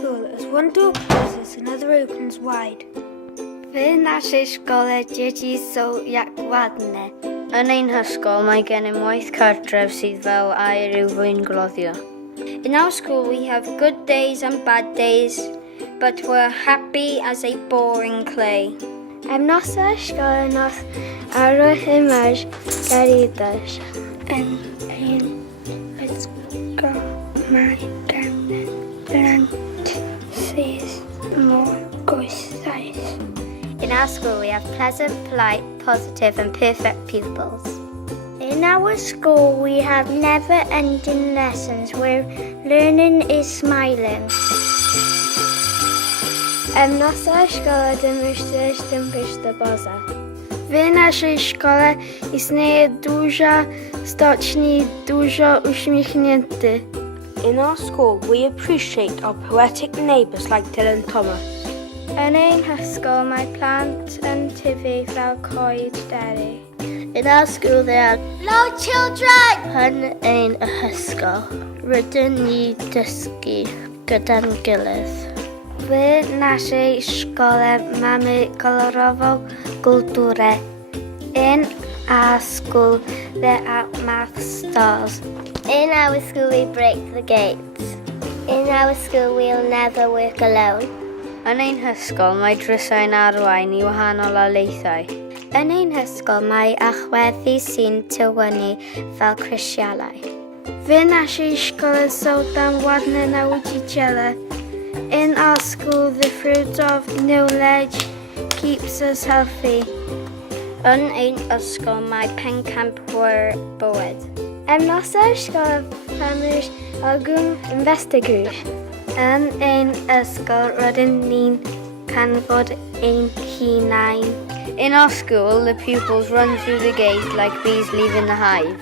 school as one door closes, another opens wide. W naszej szkole dzieci są jak ładne. Yn ein hysgol mae gennym waith cartref sydd fel air i'w fwy'n gloddio. In our school we have good days and bad days, but we're happy as a boring clay. Am nosa ysgol yn nos arwch imaj garidas. Yn ein ysgol mae gennym blant sydd mor gwysau. In our school we have pleasant, polite, positive and perfect pupils. In our school we have never-ending lessons where learning is smiling. Am nosa szkoła myślisz tym boza. W naszej szkole istnieje dużo stoczni, dużo uśmiechnięty. In our school, we appreciate our poetic neighbours like Dylan Thomas. Yn ein hysgol mae plant yn tyfu fel coed deri. In our school there are no children! Yn ein hysgol, rydyn ni dysgu gyda'n gilydd. W naszej szkole mamy kolorową kulturę. In our school there are math stars. In our school we break the gates. In our school we'll never work alone. Yn ein hysgol mae drysau'n arwain i wahanol oleithau. Yn ein hysgol mae achweddi sy'n tywynnu fel crisialau. W naszej szkole są tam ładne nauczyciele. In our school the fruit of knowledge keeps us healthy. Yn ein ysgol mae pencampwyr bywyd. Am nosa szkoła famys ogum investigwr. Yn ein ysgol rydyn ni'n canfod ein hunain. In our school, the pupils run through the gate like bees leaving the hive.